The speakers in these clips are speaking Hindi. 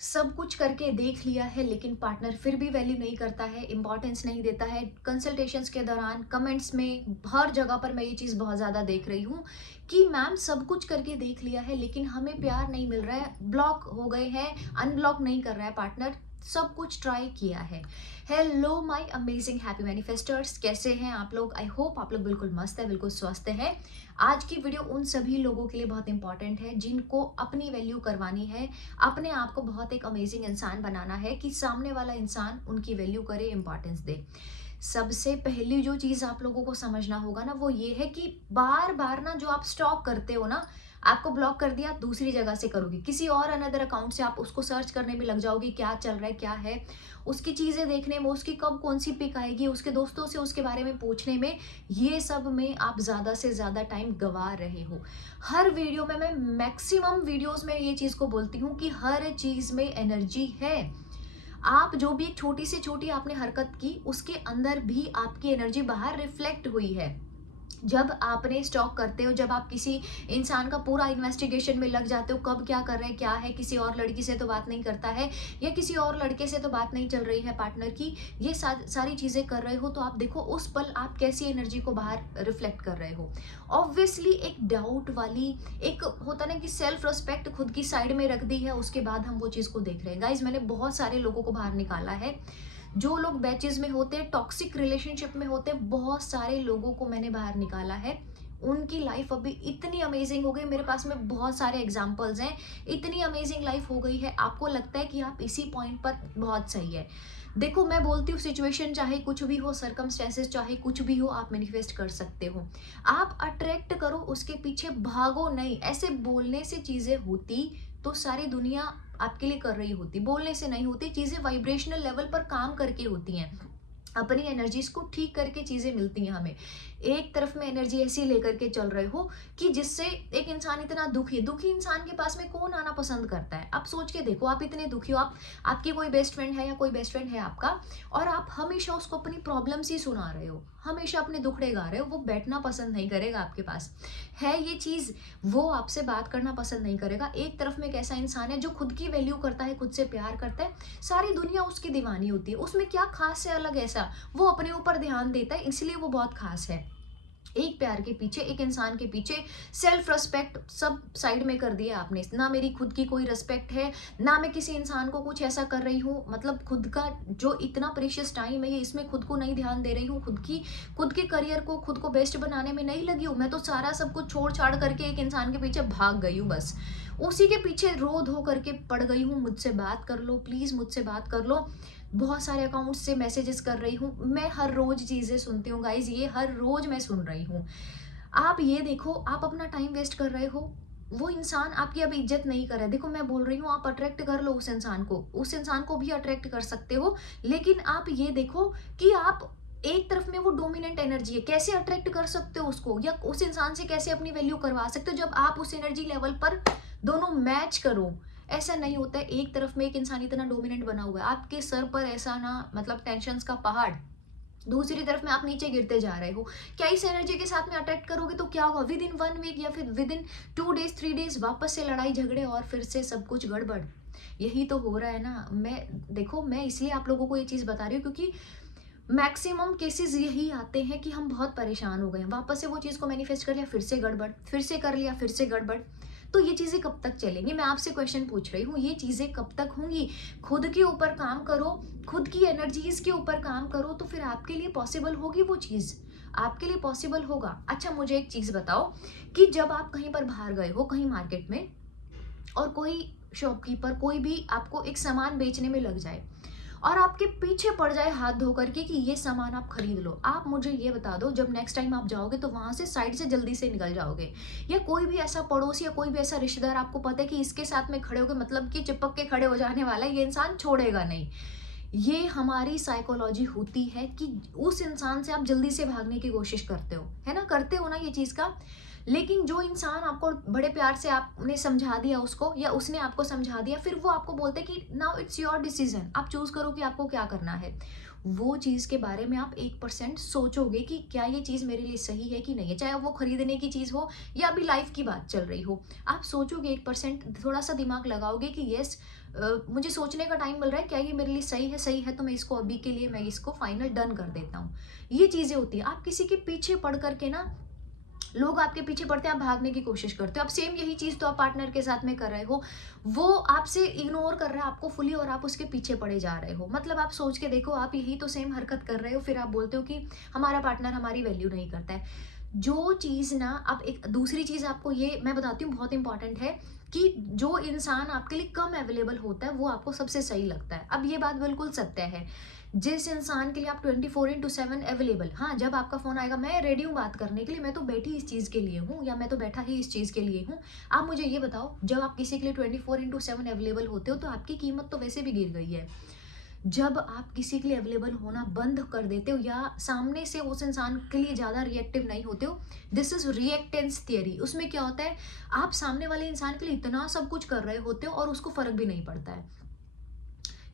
सब कुछ करके देख लिया है लेकिन पार्टनर फिर भी वैल्यू नहीं करता है, इम्पोर्टेंस नहीं देता है। कंसल्टेशंस के दौरान, कमेंट्स में, हर जगह पर मैं ये चीज़ बहुत ज़्यादा देख रही हूँ कि मैम सब कुछ करके देख लिया है लेकिन हमें प्यार नहीं मिल रहा है, ब्लॉक हो गए हैं, अनब्लॉक नहीं कर रहा है पार्टनर, सब कुछ ट्राई किया है। हेलो माय अमेजिंग हैप्पी मैनिफेस्टर्स, कैसे हैं आप लोग? आई होप आप लोग बिल्कुल मस्त है, बिल्कुल स्वस्थ है। आज की वीडियो उन सभी लोगों के लिए बहुत इंपॉर्टेंट है जिनको अपनी वैल्यू करवानी है, अपने आप को बहुत एक अमेजिंग इंसान बनाना है कि सामने वाला इंसान उनकी वैल्यू करे, इंपॉर्टेंस दे। सबसे पहली जो चीज आप लोगों को समझना होगा ना, वो ये है कि बार बार ना जो आप स्टॉक करते हो ना, आपको ब्लॉक कर दिया, दूसरी जगह से करोगे, किसी और अनदर अकाउंट से आप उसको सर्च करने में लग जाओगे, क्या चल रहा है, क्या है, उसकी चीजें देखने में, उसकी कब कौन सी पिक आएगी, उसके दोस्तों से उसके बारे में पूछने में, ये सब में आप ज्यादा से ज्यादा टाइम गंवा रहे हो। हर वीडियो में, मैं मैक्सिमम वीडियोस में ये चीज को बोलती हूँ कि हर चीज में एनर्जी है। आप जो भी एक छोटी से छोटी आपने हरकत की, उसके अंदर भी आपकी एनर्जी बाहर रिफ्लेक्ट हुई है। जब आपने स्टॉक करते हो, जब आप किसी इंसान का पूरा इन्वेस्टिगेशन में लग जाते हो, कब क्या कर रहे हैं, क्या है, किसी और लड़की से तो बात नहीं करता है या किसी और लड़के से तो बात नहीं चल रही है पार्टनर की, ये सारी चीजें कर रहे हो, तो आप देखो उस पल आप कैसी एनर्जी को बाहर रिफ्लेक्ट कर रहे हो। ऑब्वियसली एक डाउट वाली, एक होता ना कि सेल्फ रिस्पेक्ट खुद की साइड में रख दी है, उसके बाद हम वो चीज को देख रहे हैं। गाइज, मैंने बहुत सारे लोगों को बाहर निकाला है। जो लोग बैचेस में होते हैं, टॉक्सिक रिलेशनशिप में होते हैं, बहुत सारे लोगों को मैंने बाहर निकाला है। उनकी लाइफ अभी इतनी अमेजिंग हो गई, मेरे पास में बहुत सारे एग्जांपल्स हैं। इतनी अमेजिंग लाइफ हो गई है, आपको लगता है कि आप इसी पॉइंट पर बहुत सही है। देखो, मैं बोलती हूँ सिचुएशन चाहे कुछ भी हो, सर्कमस्टेंसेस चाहे कुछ भी हो, आप मैनिफेस्ट कर सकते हो। आप अट्रैक्ट करो, उसके पीछे भागो नहीं। ऐसे बोलने से चीजें होती तो सारी दुनिया आपके लिए कर रही होती, बोलने से नहीं होती। चीजें वाइब्रेशनल लेवल पर काम करके होती हैं, अपनी एनर्जीज को ठीक करके चीजें मिलती हैं हमें। एक तरफ में एनर्जी ऐसी लेकर के चल रहे हो कि जिससे एक इंसान इतना दुखी, दुखी इंसान के पास में कौन आना पसंद करता है? आप सोच के देखो, आप इतने दुखी हो, आप, आपकी कोई बेस्ट फ्रेंड है या कोई बेस्ट फ्रेंड है आपका, और आप हमेशा उसको अपनी प्रॉब्लम्स ही सुना रहे हो, हमेशा अपने दुखड़े गा रहे हो, वो बैठना पसंद नहीं करेगा आपके पास। है ये चीज, वो आपसे बात करना पसंद नहीं करेगा। एक तरफ में एक ऐसा इंसान है जो खुद की वैल्यू करता है, खुद से प्यार करता है, सारी दुनिया उसकी दीवानी होती है। उसमें क्या खास है अलग ऐसा? वो अपने ऊपर ध्यान देता है, इसलिए वो बहुत खास है। एक प्यार के पीछे, एक इंसान के पीछे सेल्फ रिस्पेक्ट सब साइड में कर दिया आपने। ना मेरी खुद की कोई रिस्पेक्ट है, ना मैं किसी इंसान को कुछ ऐसा कर रही हूँ, मतलब खुद का जो इतना प्रीशियस टाइम है, ये इसमें खुद को नहीं ध्यान दे रही हूँ, खुद के करियर को, खुद को बेस्ट बनाने में नहीं लगी हूँ। मैं तो सारा सब कुछ छोड़ छाड़ करके एक इंसान के पीछे भाग गई हूँ, बस उसी के पीछे रो धो करके पड़ गई हूँ। मुझसे बात कर लो प्लीज, मुझसे बात कर लो। बहुत सारे अकाउंट्स से मैसेजेस कर रही हूँ, मैं हर रोज चीजें सुनती हूँ गाइज, ये हर रोज मैं सुन रही हूँ। आप ये देखो, आप अपना टाइम वेस्ट कर रहे हो, वो इंसान आपकी अब इज्जत नहीं कर रहा है। देखो, मैं बोल रही हूँ आप अट्रैक्ट कर लो उस इंसान को, उस इंसान को भी अट्रैक्ट कर सकते हो, लेकिन आप ये देखो कि आप, एक तरफ में वो डोमिनेंट एनर्जी है, कैसे अट्रैक्ट कर सकते हो उसको, या उस इंसान से कैसे अपनी वैल्यू करवा सकते हो जब आप उस एनर्जी लेवल पर दोनों मैच करो। ऐसा नहीं होता है। एक तरफ में एक इंसान इतना डोमिनेंट बना हुआ है, आपके सर पर ऐसा ना, मतलब टेंशन्स का पहाड़, दूसरी तरफ में आप नीचे गिरते जा रहे हो। क्या इस एनर्जी के साथ में अट्रैक्ट करोगे तो क्या होगा? विद इन 1 वीक या फिर विद इन 2 डेज 3 डेज वापस से लड़ाई झगड़े और फिर से सब कुछ गड़बड़। यही तो हो रहा है ना। मैं, देखो, मैं इसलिए आप लोगों को ये चीज बता रही हूँ क्योंकि मैक्सिमम केसेस यही आते हैं कि हम बहुत परेशान हो गए हैं, वापस से वो चीज़ को मैनिफेस्ट कर लिया, फिर से गड़बड़, फिर से कर लिया, फिर से गड़बड़। तो ये चीज़ें कब तक चलेंगी? मैं आपसे क्वेश्चन पूछ रही हूँ, ये चीज़ें कब तक होंगी? खुद के ऊपर काम करो, खुद की एनर्जीज के ऊपर काम करो, तो फिर आपके लिए पॉसिबल होगी वो चीज़, आपके लिए पॉसिबल होगा। अच्छा, मुझे एक चीज़ बताओ कि जब आप कहीं पर बाहर गए हो, कहीं मार्केट में, और कोई शॉपकीपर, कोई भी आपको एक सामान बेचने में लग जाए और आपके पीछे पड़ जाए हाथ धो करके कि ये सामान आप खरीद लो, आप मुझे ये बता दो, जब नेक्स्ट टाइम आप जाओगे तो वहां से साइड से जल्दी से निकल जाओगे? या कोई भी ऐसा पड़ोसी या कोई भी ऐसा रिश्तेदार आपको पता है कि इसके साथ में खड़े होगे, मतलब कि चिपक के खड़े हो जाने वाला है, ये इंसान छोड़ेगा नहीं? ये हमारी साइकोलॉजी होती है कि उस इंसान से आप जल्दी से भागने की कोशिश करते हो, है ना, करते हो ना ये चीज का। लेकिन जो इंसान आपको बड़े प्यार से आपने समझा दिया उसको, या उसने आपको समझा दिया, फिर वो आपको बोलते हैं कि नाउ इट्स योर डिसीजन, आप चूज करो कि आपको क्या करना है। वो चीज के बारे में आप 1% सोचोगे कि क्या ये चीज मेरे लिए सही है कि नहीं है, चाहे वो खरीदने की चीज हो या अभी लाइफ की बात चल रही हो। आप सोचोगे 1%, थोड़ा सा दिमाग लगाओगे कि यस, मुझे सोचने का टाइम मिल रहा है, क्या ये मेरे लिए सही है? सही है तो मैं इसको अभी के लिए मैं इसको फाइनल डन कर देता हूँ। ये चीज़ें होती हैं। आप किसी के पीछे पड़ कर के ना, लोग आपके पीछे पड़ते हैं, आप भागने की कोशिश करते हो। अब सेम यही चीज़ तो आप पार्टनर के साथ में कर रहे हो। वो आपसे इग्नोर कर रहा है आपको फुली और आप उसके पीछे पड़े जा रहे हो। मतलब आप सोच के देखो, आप यही तो सेम हरकत कर रहे हो, फिर आप बोलते हो कि हमारा पार्टनर हमारी वैल्यू नहीं करता है। जो चीज़ ना, अब एक दूसरी चीज़ आपको ये मैं बताती हूँ, बहुत इंपॉर्टेंट है कि जो इंसान आपके लिए कम अवेलेबल होता है, वो आपको सबसे सही लगता है। अब ये बात बिल्कुल सत्य है। जिस इंसान के लिए आप 24/7 अवेलेबल, हाँ, जब आपका फ़ोन आएगा, मैं रेडी हूँ बात करने के लिए, मैं तो बैठी इस चीज़ के लिए हूँ या मैं तो बैठा ही इस चीज़ के लिए हूँ। आप मुझे ये बताओ, जब आप किसी के लिए 24/7 अवेलेबल होते हो, तो आपकी कीमत तो वैसे भी गिर गई है। जब आप किसी के लिए अवेलेबल होना बंद कर देते हो या सामने से उस इंसान के लिए ज़्यादा रिएक्टिव नहीं होते हो, दिस इज़ रिएक्टेंस थियरी। उसमें क्या होता है, आप सामने वाले इंसान के लिए इतना सब कुछ कर रहे होते हो और उसको फ़र्क भी नहीं पड़ता है।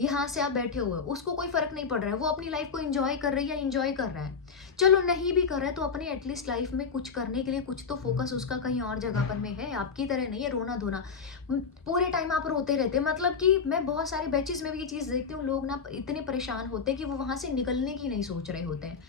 यहाँ से आप बैठे हुए हो, उसको कोई फ़र्क नहीं पड़ रहा है, वो अपनी लाइफ़ को एन्जॉय कर रही है या एन्जॉय कर रहा है। चलो नहीं भी कर रहा है तो अपनी एटलीस्ट लाइफ़ में कुछ करने के लिए कुछ तो फ़ोकस उसका कहीं और जगह पर में है, आपकी तरह नहीं है रोना-धोना। पूरे टाइम आप रोते रहते हैं, मतलब कि मैं बहुत सारे बैचेज़ में भी ये चीज़ देखती हूँ, लोग ना इतने परेशान होते हैं कि वो वहाँ से निकलने की नहीं सोच रहे होते हैं।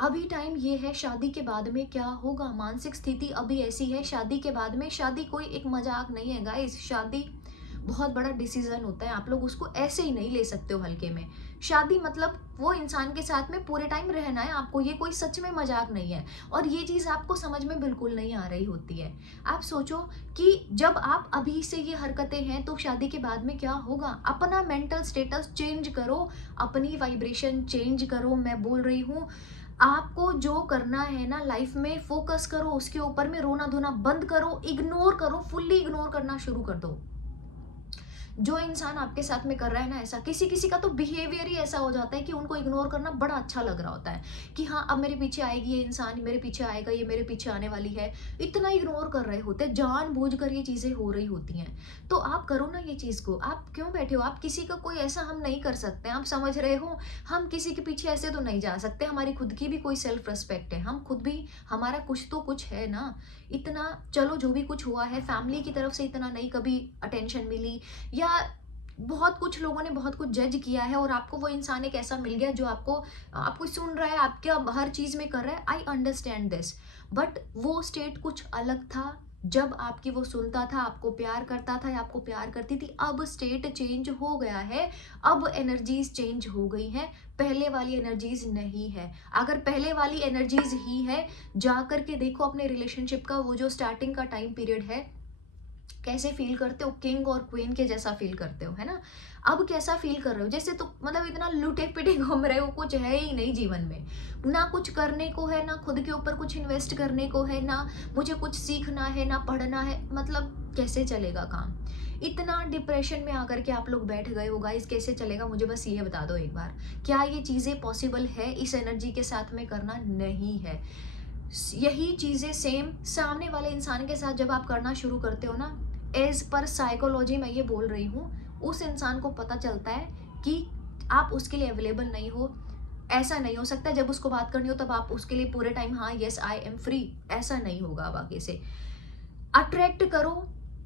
अभी टाइम ये है, शादी के बाद में क्या होगा? मानसिक स्थिति अभी ऐसी है, शादी के बाद में, शादी कोई एक मज़ाक नहीं है गाइज़, शादी बहुत बड़ा डिसीज़न होता है, आप लोग उसको ऐसे ही नहीं ले सकते हो हल्के में। शादी मतलब वो इंसान के साथ में पूरे टाइम रहना है आपको, ये कोई सच में मज़ाक नहीं है और ये चीज़ आपको समझ में बिल्कुल नहीं आ रही होती है। आप सोचो कि जब आप अभी से ये हरकतें हैं, तो शादी के बाद में क्या होगा? अपना मेंटल स्टेटस चेंज करो, अपनी वाइब्रेशन चेंज करो, मैं बोल रही हूँ। आपको जो करना है ना लाइफ में, फोकस करो उसके ऊपर में, रोना-धोना बंद करो, इग्नोर करो, फुल्ली इग्नोर करना शुरू कर दो। जो इंसान आपके साथ में कर रहा है ना ऐसा, किसी-किसी का तो बिहेवियर ही ऐसा हो जाता है कि उनको इग्नोर करना बड़ा अच्छा लग रहा होता है, कि हाँ, अब मेरे पीछे आएगी ये इंसान, मेरे पीछे आएगा, ये मेरे पीछे आने वाली है। इतना इग्नोर कर रहे होते हैं, जानबूझकर ये चीज़ें हो रही होती हैं। तो आप करो ना ये चीज़ को, आप क्यों बैठे हो? आप किसी का कोई ऐसा हम नहीं कर सकते, आप समझ रहे हो? हम किसी के पीछे ऐसे तो नहीं जा सकते, हमारी खुद की भी कोई सेल्फ रिस्पेक्ट है, हम खुद भी, हमारा कुछ तो कुछ है ना। इतना चलो जो भी कुछ हुआ है, फैमिली की तरफ से इतना नहीं कभी अटेंशन मिली, या बहुत कुछ लोगों ने बहुत कुछ जज किया है और आपको वो इंसान एक ऐसा मिल गया जो आपको आपको सुन रहा है, आपके अब हर चीज़ में कर रहा है, आई अंडरस्टैंड दिस। बट वो स्टेट कुछ अलग था, जब आपकी वो सुनता था, आपको प्यार करता था या आपको प्यार करती थी। अब स्टेट चेंज हो गया है, अब एनर्जीज़ चेंज हो गई हैं, पहले वाली एनर्जीज़ नहीं है। अगर पहले वाली एनर्जीज़ ही है, जाकर के देखो अपने रिलेशनशिप का वो जो स्टार्टिंग का टाइम पीरियड है, कैसे फ़ील करते हो? किंग और क्वीन के जैसा फ़ील करते हो, है ना? अब कैसा फ़ील कर रहे हो? जैसे तो मतलब इतना लुटे-पिटे घूम रहे हो, कुछ है ही नहीं जीवन में। ना कुछ करने को है, ना खुद के ऊपर कुछ इन्वेस्ट करने को है, ना मुझे कुछ सीखना है, ना पढ़ना है, मतलब कैसे चलेगा काम? इतना डिप्रेशन में आकर के आप लोग बैठ गए हो गाइज़, कैसे चलेगा? मुझे बस ये बता दो एक बार। क्या ये चीज़ें पॉसिबल है इस एनर्जी के साथ में करना? नहीं है। यही चीज़ें सेम सामने वाले इंसान के साथ जब आप करना शुरू करते हो ना, एज़ पर साइकोलॉजी मैं ये बोल रही हूँ, उस इंसान को पता चलता है कि आप उसके लिए अवेलेबल नहीं हो। ऐसा नहीं हो सकता, जब उसको बात करनी हो तब आप उसके लिए पूरे टाइम हाँ, येस आई एम फ्री, ऐसा नहीं होगा अब आगे से। अट्रैक्ट करो,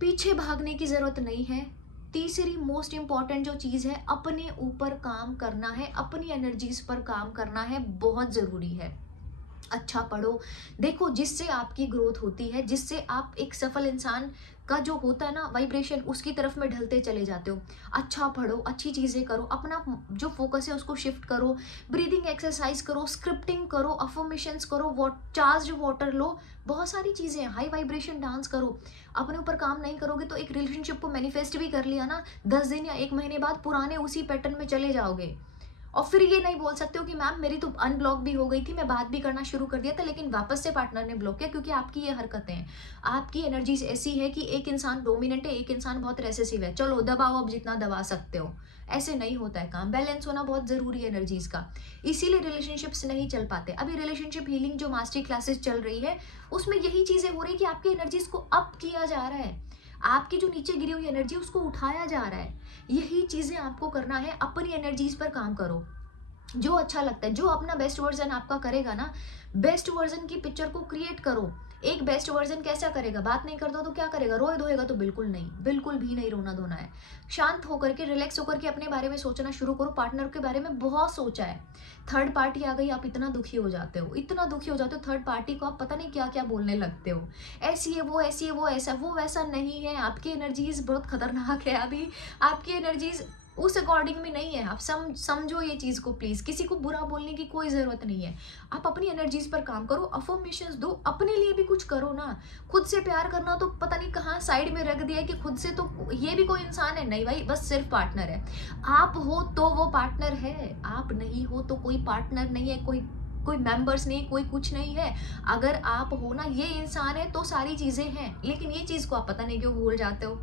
पीछे भागने की ज़रूरत नहीं है। तीसरी मोस्ट इम्पोर्टेंट जो चीज़ है, अपने ऊपर काम करना है, अपनी एनर्जीज़ पर काम करना है, बहुत ज़रूरी है। अच्छा पढ़ो, देखो जिससे आपकी ग्रोथ होती है, जिससे आप एक सफल इंसान का जो होता है ना वाइब्रेशन, उसकी तरफ में ढलते चले जाते हो। अच्छा पढ़ो, अच्छी चीज़ें करो, अपना जो फोकस है उसको शिफ्ट करो, ब्रीदिंग एक्सरसाइज करो, स्क्रिप्टिंग करो, अफर्मेशंस करो, चार्ज वाटर लो, बहुत सारी चीज़ें हैं, हाई वाइब्रेशन डांस करो। अपने ऊपर काम नहीं करोगे तो एक रिलेशनशिप को मैनिफेस्ट भी कर लिया ना, 10 दिन या 1 महीने बाद पुराने उसी पैटर्न में चले जाओगे। और फिर ये नहीं बोल सकते हो कि मैम मेरी तो अनब्लॉक भी हो गई थी, मैं बात भी करना शुरू कर दिया था, लेकिन वापस से पार्टनर ने ब्लॉक किया, क्योंकि आपकी ये हरकतें हैं। आपकी एनर्जीज ऐसी है कि एक इंसान डोमिनेंट है, एक इंसान बहुत रेसेसिव है, चलो दबाओ अब जितना दबा सकते हो। ऐसे नहीं होता है काम, बैलेंस होना बहुत ज़रूरी है एनर्जीज का। इसीलिए रिलेशनशिप्स नहीं चल पाते। अभी रिलेशनशिप हीलिंग जो मास्टर क्लासेस चल रही है, उसमें यही चीज़ें हो रही है कि आपकी एनर्जीज को अप किया जा रहा है, आपकी जो नीचे गिरी हुई एनर्जी उसको उठाया जा रहा है। यही चीज़ें आपको करना है, अपनी एनर्जीज पर काम करो। जो अच्छा लगता है, जो अपना बेस्ट वर्जन आपका करेगा ना, बेस्ट वर्जन की पिक्चर को क्रिएट करो। एक बेस्ट वर्जन कैसा करेगा? बात नहीं करता तो क्या करेगा? रोए धोएगा? तो बिल्कुल नहीं, बिल्कुल भी नहीं रोना धोना है। शांत होकर के, रिलैक्स होकर के अपने बारे में सोचना शुरू करो। पार्टनर के बारे में बहुत सोचा है, थर्ड पार्टी आ गई, आप इतना दुखी हो जाते हो, इतना दुखी हो जाते हो, थर्ड पार्टी को आप पता नहीं क्या क्या बोलने लगते हो, ऐसी है वो, ऐसी है वो, ऐसा वो वैसा नहीं है। आपकी एनर्जीज बहुत खतरनाक है अभी, आपकी एनर्जीज उस अकॉर्डिंग में नहीं है। आप समझो ये चीज़ को प्लीज़। किसी को बुरा बोलने की कोई ज़रूरत नहीं है। आप अपनी एनर्जीज पर काम करो, अफर्मेशंस दो, अपने लिए भी कुछ करो ना। खुद से प्यार करना तो पता नहीं कहाँ साइड में रख दिया है कि खुद से तो ये भी कोई इंसान है। नहीं भाई, बस सिर्फ पार्टनर है। आप हो तो वो पार्टनर है, आप नहीं हो तो कोई पार्टनर नहीं है, कोई कोई मेंबर्स नहीं, कोई कुछ नहीं है। अगर आप हो ना, ये इंसान है तो सारी चीज़ें हैं। लेकिन ये चीज़ को आप पता नहीं क्यों भूल जाते हो।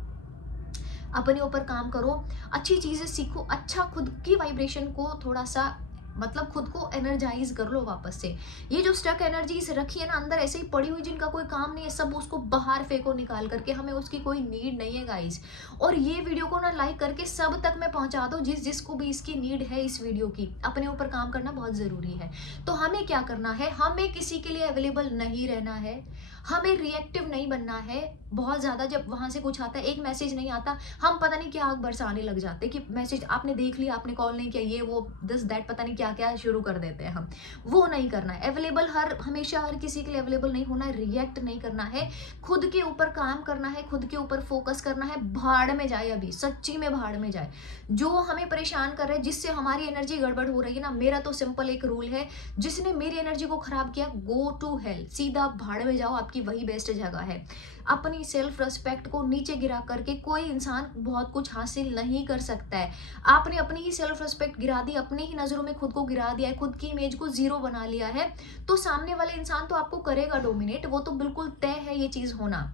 अपने ऊपर काम करो, अच्छी चीज़ें सीखो, अच्छा खुद की वाइब्रेशन को थोड़ा सा मतलब खुद को एनर्जाइज कर लो वापस से। ये जो स्टक एनर्जीज रखी है ना अंदर ऐसे ही पड़ी हुई, जिनका कोई काम नहीं है, सब उसको बाहर फेंको निकाल करके। हमें उसकी कोई नीड नहीं है गाइज। और ये वीडियो को ना लाइक करके सब तक मैं पहुंचा दो, जिसको भी इसकी नीड है इस वीडियो की। अपने ऊपर काम करना बहुत ज़रूरी है। तो हमें क्या करना है? हमें किसी के लिए अवेलेबल नहीं रहना है, हमें रिएक्टिव नहीं बनना है। बहुत ज़्यादा जब वहाँ से कुछ आता है, एक मैसेज नहीं आता, हम पता नहीं क्या आग बरसाने लग जाते हैं कि मैसेज आपने देख लिया, आपने कॉल नहीं किया, ये वो दिस दैट, पता नहीं क्या क्या शुरू कर देते हैं हम। वो नहीं करना है। अवेलेबल हमेशा हर किसी के लिए अवेलेबल नहीं होना है, रिएक्ट नहीं करना है, खुद के ऊपर काम करना है, खुद के ऊपर फोकस करना है। भाड़ में जाए, अभी सच्ची में भाड़ में जाए। जो हमें परेशान कर रहे हैं, जिससे हमारी एनर्जी गड़बड़ हो रही है ना, मेरा तो सिंपल एक रूल है, जिसने मेरी एनर्जी को खराब किया, गो टू हेल, सीधा भाड़ में जाओ, आपकी वही बेस्ट जगह है। अपनी सेल्फ रिस्पेक्ट को नीचे गिरा करके कोई इंसान बहुत कुछ हासिल नहीं कर सकता है। आपने अपनी ही सेल्फ रिस्पेक्ट गिरा दी, अपनी ही नज़रों में खुद को गिरा दिया है, खुद की इमेज को जीरो बना लिया है, तो सामने वाले इंसान तो आपको करेगा डोमिनेट, वो तो बिल्कुल तय है ये चीज़ होना।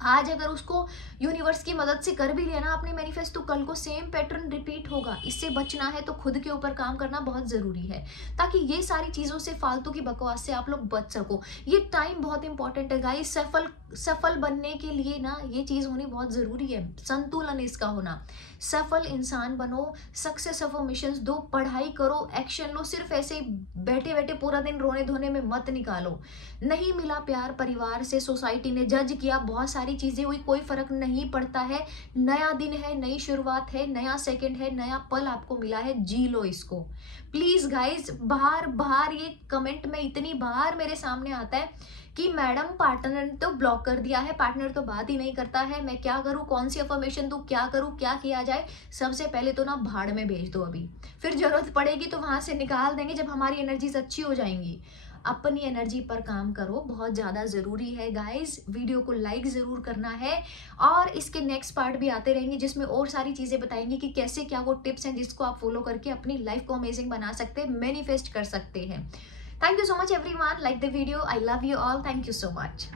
आज अगर उसको यूनिवर्स की मदद से कर भी लिया ना आपने मैनिफेस्ट, तो कल को सेम पैटर्न रिपीट होगा। इससे बचना है तो खुद के ऊपर काम करना बहुत ज़रूरी है, ताकि ये सारी चीज़ों से, फालतू की बकवास से आप लोग बच सको। ये टाइम बहुत इंपॉर्टेंट है गाइस। सफल बनने के लिए ना ये चीज़ होनी बहुत ज़रूरी है, संतुलन इसका होना। सफल इंसान बनो, सक्सेस अफर्मेशंस दो, पढ़ाई करो, एक्शन लो। सिर्फ ऐसे ही बैठे बैठे पूरा दिन रोने धोने में मत निकालो। नहीं मिला प्यार परिवार से, सोसाइटी ने जज किया, बहुत सारी चीज़ें हुई, कोई फर्क नहीं पड़ता है। नया दिन है, नई शुरुआत है, नया सेकंड है, नया पल आपको मिला है, जी लो इसको प्लीज गाइज। बार बार ये कमेंट में इतनी बार मेरे सामने आता है कि मैडम पार्टनर ने तो ब्लॉक कर दिया है, पार्टनर तो बात ही नहीं करता है, मैं क्या करूं, कौन सी अफर्मेशन दूं, क्या करूं, क्या किया जाए। सबसे पहले तो ना भाड़ में भेज दो अभी, फिर जरूरत पड़ेगी तो वहां से निकाल देंगे जब हमारी एनर्जीज अच्छी हो जाएंगी। अपनी एनर्जी पर काम करो, बहुत ज़्यादा ज़रूरी है गाइस। वीडियो को लाइक ज़रूर करना है, और इसके नेक्स्ट पार्ट भी आते रहेंगे जिसमें और सारी चीज़ें बताएंगे कि कैसे क्या वो टिप्स हैं जिसको आप फॉलो करके अपनी लाइफ को अमेजिंग बना सकते हैं, मैनिफेस्ट कर सकते हैं। Thank you so much everyone, like the video, I love you all, thank you so much.